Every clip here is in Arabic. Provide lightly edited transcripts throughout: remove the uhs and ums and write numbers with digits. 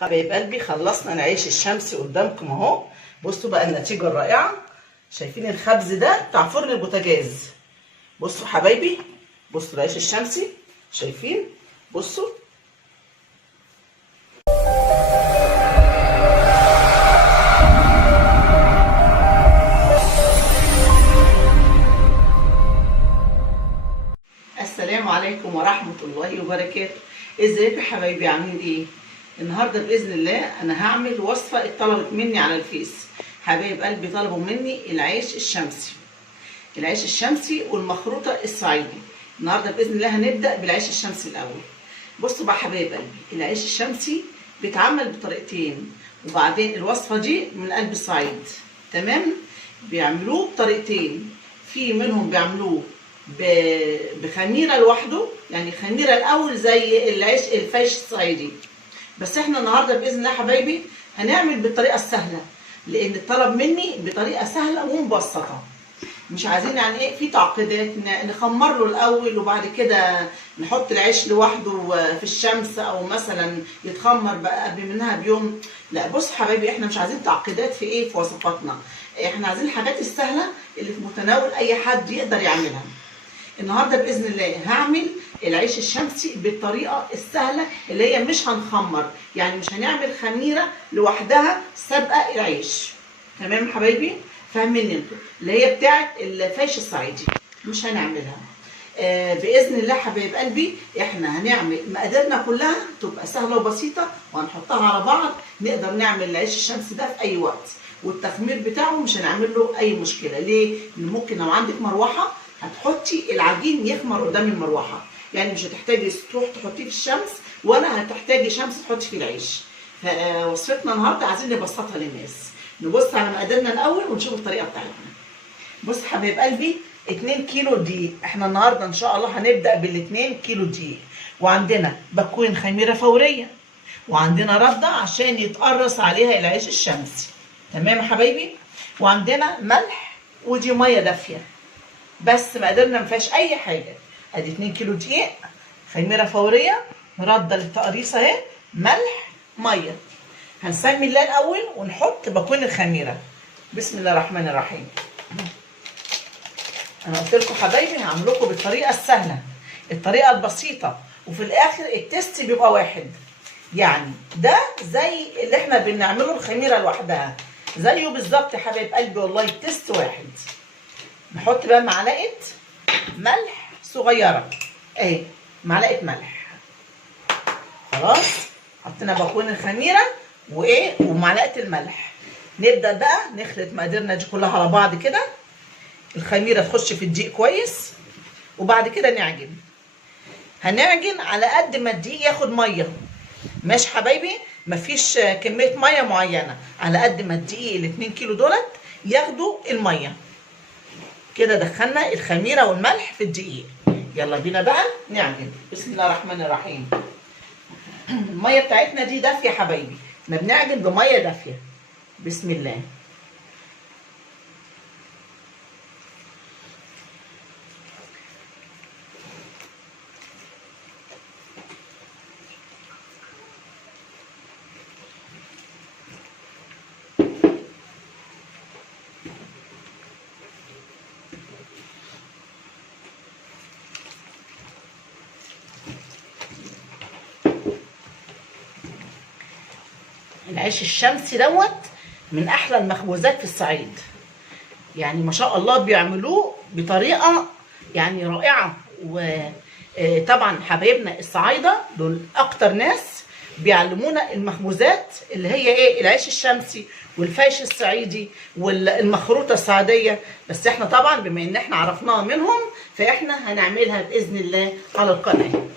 حبايب قلبي، خلصنا العيش الشمسي قدامكم اهو. بصوا بقى النتيجه الرائعه. شايفين الخبز ده بتاع فرن البوتاجاز؟ بصوا حبايبي، بصوا العيش الشمسي، شايفين؟ بصوا. السلام عليكم ورحمه الله وبركاته. ازيكم يا حبايبي، عاملين ايه؟ النهارده باذن الله انا هعمل وصفه اتطلبت مني على الفيس. حبايب قلبي طلبوا مني العيش الشمسي، العيش الشمسي والمخروطه الصعيدي. النهارده باذن الله هنبدا بالعيش الشمسي الاول. بصوا بقى حبايب قلبي، العيش الشمسي بيتعمل بطريقتين، وبعدين الوصفه دي من قلب الصعيد، تمام؟ بيعملوه بطريقتين، في منهم بيعملوه بخميره لوحده، يعني خميره الاول زي العيش الفايش الصعيدي. بس احنا النهارده باذن الله حبايبي هنعمل بالطريقه السهله، لان الطلب مني بطريقه سهله ومبسطه. مش عايزين يعني ايه في تعقيدات، نخمر له الاول وبعد كده نحط العيش لوحده في الشمس، او مثلا يتخمر بقى قبل منها بيوم. لا بص حبايبي، احنا مش عايزين تعقيدات في ايه في وصفاتنا، احنا عايزين الحاجات السهله اللي في متناول اي حد يقدر يعملها. النهارده باذن الله هعمل العيش الشمسي بالطريقه السهله اللي هي مش هنخمر، يعني مش هنعمل خميره لوحدها سابقه العيش. تمام حبايبي؟ فاهمين انتوا؟ اللي هي بتاعه الفايش الصعيدي مش هنعملها. باذن الله حبايب قلبي احنا هنعمل مقاديرنا كلها تبقى سهله وبسيطه، وهنحطها على بعض، نقدر نعمل العيش الشمسي ده في اي وقت، والتخمير بتاعه مش هنعمل له اي مشكله. ليه؟ لان ممكن لو عندك مروحه هتحطي العجين يخمر قدام المروحه، يعني مش هتحتاجي تروح تحطيه في الشمس، ولا هتحتاجي شمس تحطي فيه العيش. فوصفتنا النهارده عايزين نبسطها للناس. نبص على مقاديرنا الاول ونشوف الطريقه بتاعتنا. بص حبايب قلبي، 2 كيلو دقيق. احنا النهارده ان شاء الله هنبدا بال2 كيلو دقيق، وعندنا بكون خميره فوريه، وعندنا رده عشان يتقرص عليها العيش الشمسي. تمام يا حبايبي؟ وعندنا ملح، ودي ميه دافيه. بس مقاديرنا ما فيهاش اي حاجه. ادي 2 كيلو دقيق، خميره فوريه، رده للتقريص اهي، ملح، ميه. هنسمي الله الاول ونحط بكون الخميره. بسم الله الرحمن الرحيم. انا قلت لكم حبايبي هعمل لكم بالطريقه السهله، الطريقه البسيطه، وفي الاخر التست بيبقى واحد. يعني ده زي اللي احنا بنعمله الخميره لوحدها، زيه بالظبط يا حبايب قلبي، والله التست واحد. نحط بقى معلقه ملح صغيره اهي، معلقه ملح. خلاص حطينا بكون الخميره وايه ومعلقه الملح. نبدا بقى نخلط مقاديرنا دي كلها على بعض كده. الخميره تخش في الدقيق كويس، وبعد كده نعجن. هنعجن على قد ما الدقيق ياخد ميه. ماشي حبايبي؟ مفيش كميه ميه معينه، على قد ما الدقيق ال2 كيلو دولت ياخدوا الميه. كده دخلنا الخميره والملح في الدقيق. يلا بينا بقى نعجن. بسم الله الرحمن الرحيم. الميه بتاعتنا دي دافيه حبايبي، احنا بنعجن بميه دافيه. بسم الله. العيش الشمسي دوت من احلى المخبوزات في الصعيد، يعني ما شاء الله بيعملوه بطريقه يعني رائعه. وطبعا حبايبنا الصعايده دول اكتر ناس بيعلمونا المخبوزات اللي هي ايه، العيش الشمسي والفايش الصعيدي والمخروطه الصعيديه. بس احنا طبعا بما ان احنا عرفناها منهم، فاحنا هنعملها باذن الله على القناه.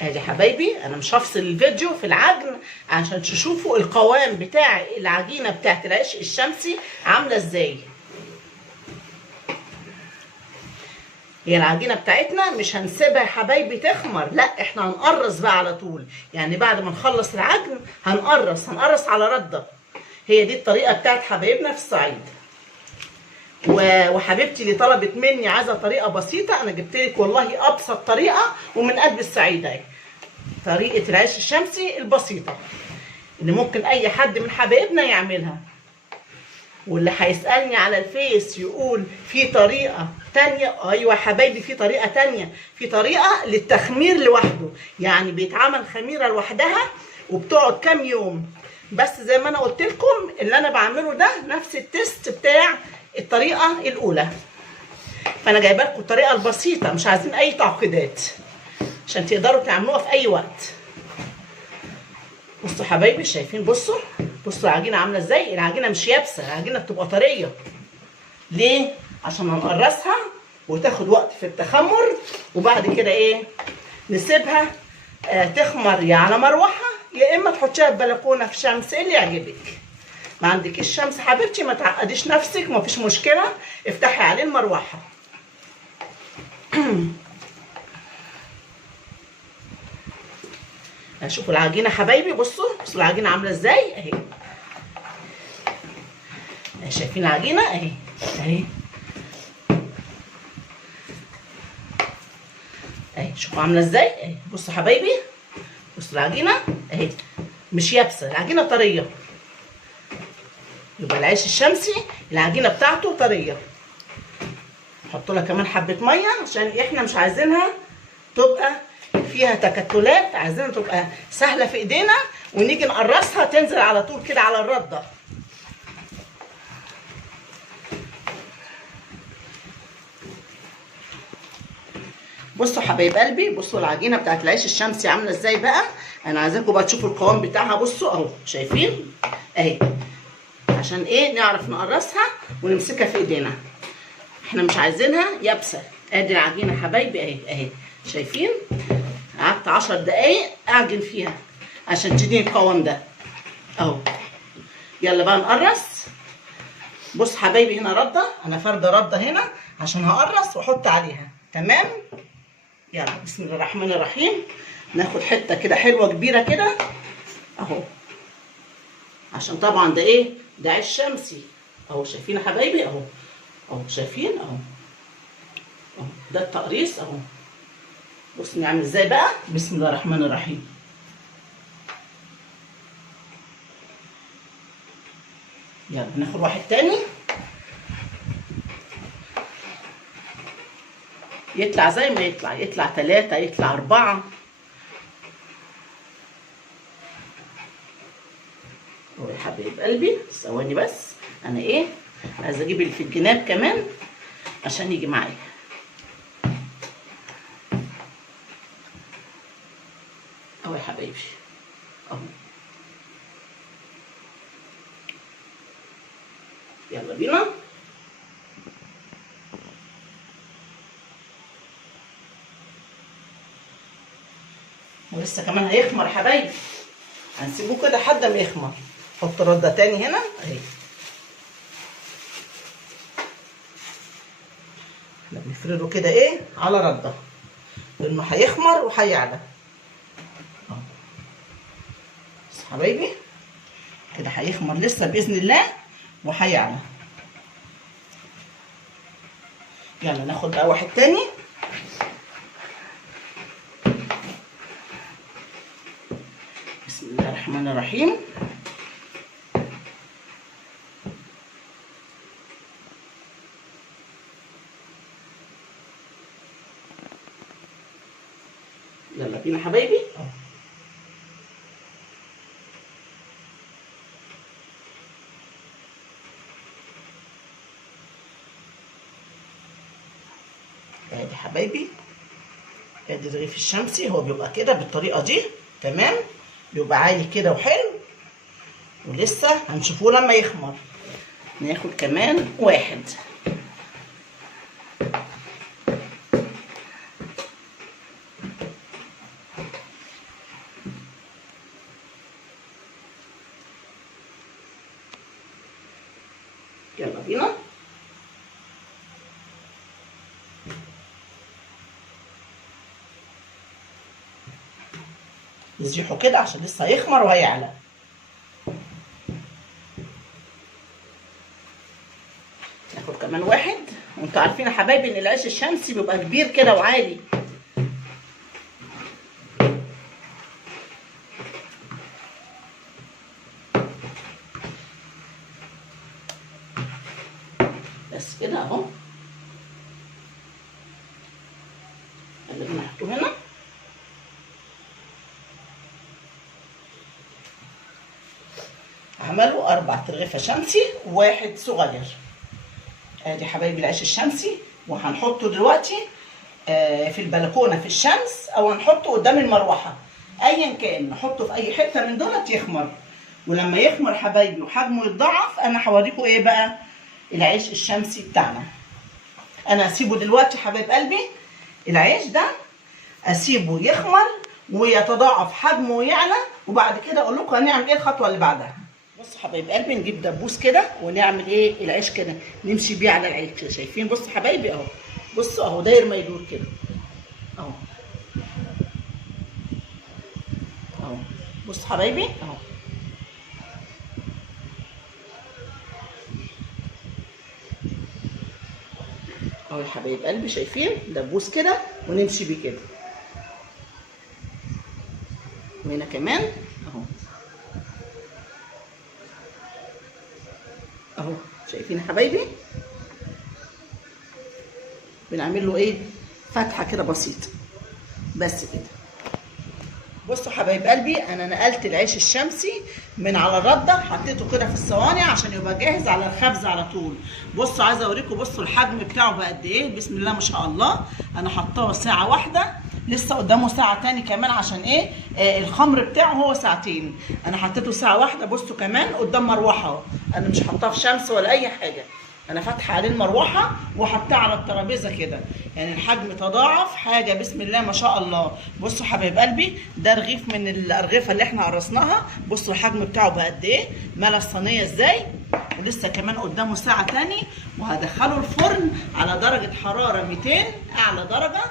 ادي حبايبي، انا مش هفصل الفيديو في العجن عشان تشوفوا القوام بتاع العجينه بتاعت العيش الشمسي عامله ازاي. هي العجينه بتاعتنا مش هنسيبها يا حبايبي تخمر، لا احنا هنقرص بقى على طول، يعني بعد ما نخلص العجن هنقرص على رده. هي دي الطريقه بتاعت حبايبنا في الصعيد. وحبيبتي اللي طلبت مني عايزه طريقه بسيطه، انا جبت لك والله ابسط طريقه ومن قلب السعيده اهي. طريقه العيش الشمسي البسيطه اللي ممكن اي حد من حبايبنا يعملها. واللي هيسالني على الفيس يقول في طريقه تانية، ايوه حبايبي في طريقه تانية، في طريقه للتخمير لوحده، يعني بيتعمل خميره لوحدها وبتقعد كام يوم. بس زي ما انا قلت لكم اللي انا بعمله ده نفس التست بتاع الطريقه الاولى، فانا جايبه لكم الطريقه البسيطه، مش عايزين اي تعقيدات عشان تقدروا تعملوها في اي وقت. بصوا حبايبي شايفين، بصوا العجينه عامله ازاي. العجينه مش يابسه، العجينه بتبقى طريه. ليه؟ عشان هنقرصها وتاخد وقت في التخمر، وبعد كده ايه نسيبها تخمر يا على مروحه يا اما تحطيها في بلكونه في شمس، اللي يعجبك. ما عندك الشمس حبيبتي ما تعقديش نفسك، ما فيش مشكله، افتحي عليه المروحه. شوفوا العجينه حبايبي، بصوا العجينه عامله ازاي اهي. شايفين العجينه اهي شوفوا عامله ازاي اهي. بصوا حبايبي، بصوا العجينه اهي مش يابسه، العجينه طريه. يبقى العيش الشمسي العجينه بتاعته طريه. نحط لها كمان حبه ميه عشان احنا مش عايزينها تبقى فيها تكتلات، عايزينها تبقى سهله في ايدينا ونيجي نقرصها تنزل على طول كده على الرده. بصوا حبايب قلبي، بصوا العجينه بتاعت العيش الشمسي عامله ازاي بقى. انا عايزاكم بقى تشوفوا القوام بتاعها. بصوا اهو شايفين اهي، عشان ايه نعرف نقرصها ونمسكها في ايدينا، احنا مش عايزينها يابسه. ادي العجينه حبايبي اهي شايفين. قعدت 10 دقايق اعجن فيها عشان تديني القوام ده اهو. يلا بقى نقرص. بص حبايبي هنا رده، انا فارده رده هنا عشان هقرص واحط عليها. تمام، يلا بسم الله الرحمن الرحيم. ناخد حته كده حلوه كبيره كده اهو، عشان طبعا ده ايه، ده عيش شمسي اهو. شايفين يا حبايبي اهو شايفين اهو ده التقريص اهو. بص نعمل ازاي بقى. بسم الله الرحمن الرحيم. يلا ناخد واحد تاني يطلع زي ما يطلع 3 يطلع 4 اهو يا حبيب قلبي. ثواني بس، انا ايه عايزه اجيب اللي في الجناب كمان عشان يجي معايا اهو يا حبايبي اهو. يلا بينا. ولسه كمان هيخمر حبايبي، هنسيبه كده لحد ما يخمر. حط رده تاني هنا اهي. احنا بنفرده كده ايه على رده لانه هيخمر وهيعلى اهو. بس حبايبي كده هيخمر لسه باذن الله وهيعلى. يلا ناخد بقى واحد تاني. بسم الله الرحمن الرحيم. يلا بينا حبايبي اهو. ادي حبايبي، ادي الرغيف الشمسي هو بيبقى كده بالطريقه دي. تمام، بيبقى عالي كده وحلو، ولسه هنشوفوه لما يخمر. ناخد كمان واحد. يلا بينا. نزيحه كده عشان لسه هيخمر وهيعلى. ناخد كمان واحد. عارفين يا حبايبي ان العيش الشمسي بيبقى كبير كده وعالي. بس كده اهو. اللي بنحطه هنا عملوا 4 ترغيفه شمسي وواحد صغير. ادي حبايبي العيش الشمسي، وهنحطه دلوقتي في البلكونه في الشمس، او هنحطه قدام المروحه، ايا كان نحطه في اي حته من دولت يخمر. ولما يخمر حبايبي وحجمه يتضاعف انا هوريكم ايه بقى العيش الشمسي بتاعنا. انا هسيبه دلوقتي حبايب قلبي، العيش ده اسيبه يخمر ويتضاعف حجمه ويعلى، وبعد كده اقول لكم هنعمل ايه الخطوه اللي بعدها. بصوا حبايب قلبي، نجيب دبوس كده ونعمل ايه العيش كده، نمشي بيه على العيش كده. شايفين؟ بصوا حبايبي اهو، بصوا اهو داير ما يدور كده اهو اهو. بصوا حبايبي اهو اهو يا حبايب قلبي، شايفين؟ دبوس كده ونمشي بيه كده. وهنا كمان اهو اهو، شايفين يا حبايبي؟ بنعمل له ايه؟ فتحه كده بسيطه بس كده. بصوا حبايب قلبي، انا نقلت العيش الشمسي من على الرده، حطيته كده في الصواني عشان يبقى جاهز على الخبز على طول. بصوا عايزه اوريكم، بصوا الحجم بتاعه بقى قد ايه، بسم الله ما شاء الله. انا حطاه ساعه واحده، لسه قدامه ساعه تاني كمان عشان ايه الخمر بتاعه هو ساعتين. انا حطيته ساعه واحده. بصوا كمان قدام مروحه اهو، انا مش حاطاه في شمس ولا اي حاجه، انا فاتحه عليه المروحه وحطاه على الترابيزه كده. يعني الحجم تضاعف حاجه بسم الله ما شاء الله. بصوا حبايب قلبي، ده رغيف من الارغفه اللي احنا قرصناها. بصوا الحجم بتاعه بقى قد ايه، ملا الصينيه ازاي، ولسه كمان قدامه ساعه تاني. وهدخله الفرن على درجه حراره 200 اعلى درجه،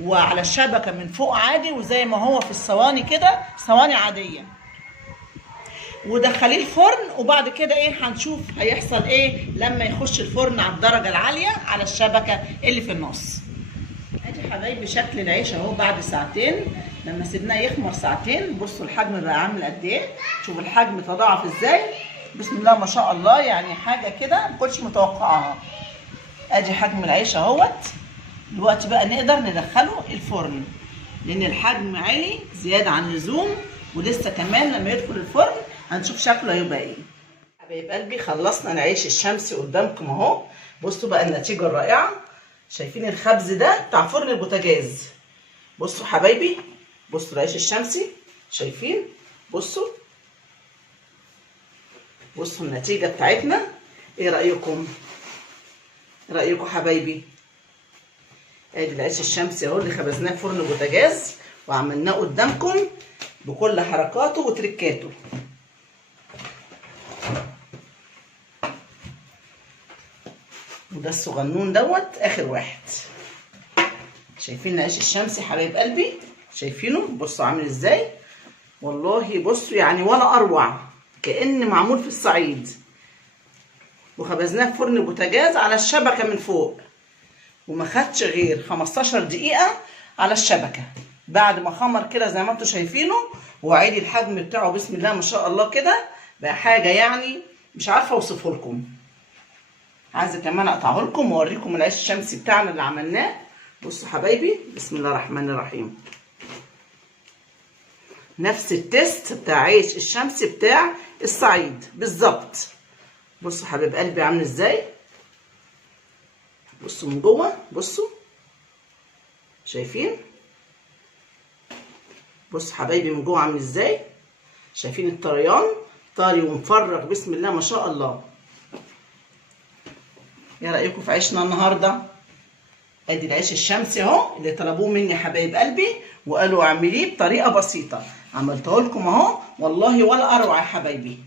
وعلى الشبكه من فوق عادي، وزي ما هو في الصواني كده صواني عاديه. ودخليه الفرن، وبعد كده ايه هنشوف هيحصل ايه لما يخش الفرن على الدرجه العاليه على الشبكه اللي في النص. ادي حبايبي شكل العيش اهو بعد ساعتين، لما سيبناه يخمر ساعتين. بصوا الحجم بقى عامل قد ايه، شوفوا الحجم تضاعف ازاي، بسم الله ما شاء الله. يعني حاجه كده ما كنتش متوقعاها. ادي حجم العيش اهوت. دلوقتي بقى نقدر ندخله الفرن، لان الحجم عالي زياده عن اللزوم، ولسه كمان لما يدخل الفرن هنشوف شكله هيبقى ايه. حبايب قلبي خلصنا العيش الشمسي قدامكم اهو. بصوا بقى النتيجه الرائعه. شايفين الخبز ده بتاع فرن البوتاجاز؟ بصوا حبايبي، بصوا العيش الشمسي، شايفين؟ بصوا بصوا النتيجه بتاعتنا. ايه رايكم؟ ايه رايكم حبايبي؟ ادي العيش الشمسي اهو اللي خبزناه في فرن بوتاجاز وعملناه قدامكم بكل حركاته وتركاته. وده الصغنون دوت اخر واحد. شايفين العيش الشمسي حبايب قلبي؟ شايفينه؟ بصوا عامل ازاي، والله بصوا يعني ولا اروع، كأن معمول في الصعيد. وخبزناه في فرن بوتاجاز على الشبكه من فوق، وما خدش غير 15 دقيقه على الشبكه. بعد ما خمر كده زي ما انتم شايفينه، وعيدي الحجم بتاعه بسم الله ما شاء الله كده، بقى حاجه يعني مش عارفه اوصفه لكم. عايزه كمان اقطعه لكم واوريكم العيش الشمسي بتاعنا اللي عملناه. بصوا حبايبي، بسم الله الرحمن الرحيم، نفس التيست بتاع عيش الشمسي بتاع الصعيد بالظبط. بصوا حبايب قلبي عامل ازاي، بصوا من جوه، بصوا شايفين؟ بصوا حبايبي من جوه عامل ازاي، شايفين الطريان طري ومفرغ بسم الله ما شاء الله. ايه رايكم في عيشنا النهارده؟ ادي العيش الشمسي اهو اللي طلبوه مني حبايب قلبي وقالوا اعمليه بطريقه بسيطه، عملته لكم اهو، والله ولا اروع يا حبايبي.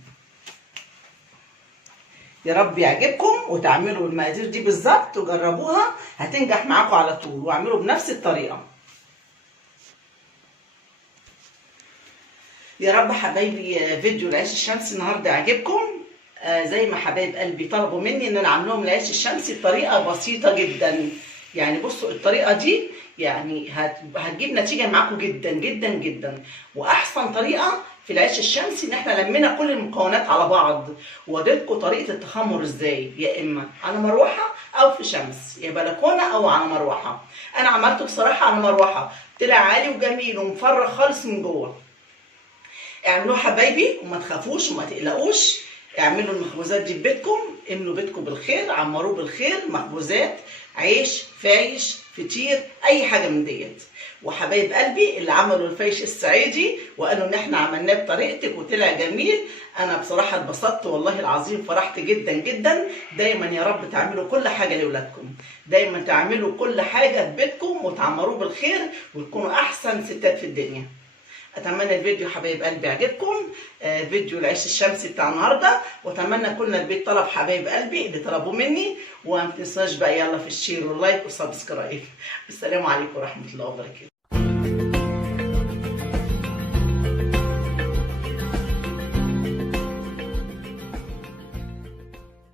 يا رب يعجبكم وتعملوا المقادير دي بالظبط وجربوها، هتنجح معاكم على طول، واعملوا بنفس الطريقه. يا رب حبايبي فيديو العيش الشمسي النهارده يعجبكم. زي ما حبايب قلبي طلبوا مني ان انا اعمل لهم العيش الشمسي بطريقه بسيطه جدا. يعني بصوا الطريقه دي يعني هتجيب نتيجه معاكم جدا جدا جدا. واحسن طريقه في العيش الشمسي ان احنا لمينا كل المكونات على بعض، ووريتكم طريقه التخمر ازاي، يا اما على مروحه او في شمس، يا بلكونه او على مروحه. انا عملته بصراحه على مروحه، طلع عالي وجميل ومفرغ خالص من جوه. اعملوه حبايبي وما تخافوش وما تقلقوش. اعملوا المخبوزات دي في بيتكم، املوا بيتكم بالخير، عمروه بالخير. مخبوزات، عيش، فايش، فطير، اي حاجه من ديت. وحبايب قلبي اللي عملوا الفايش الصعيدي وقالوا ان احنا عملناه بطريقتك وطلع جميل، انا بصراحه اتبسطت والله العظيم، فرحت جدا جدا. دايما يا رب تعملوا كل حاجه لاولادكم، دايما تعملوا كل حاجه في بيتكم وتعمروه بالخير وتكونوا احسن ستات في الدنيا. اتمنى الفيديو حبايب قلبي يعجبكم، فيديو العيش الشمسي بتاع النهارده، واتمنى كلنا البيت طلب حبايب قلبي اللي طلبوه مني. وما تنساش بقى يلا في الشير واللايك والسبسكرايب. السلام عليكم ورحمه الله وبركاته.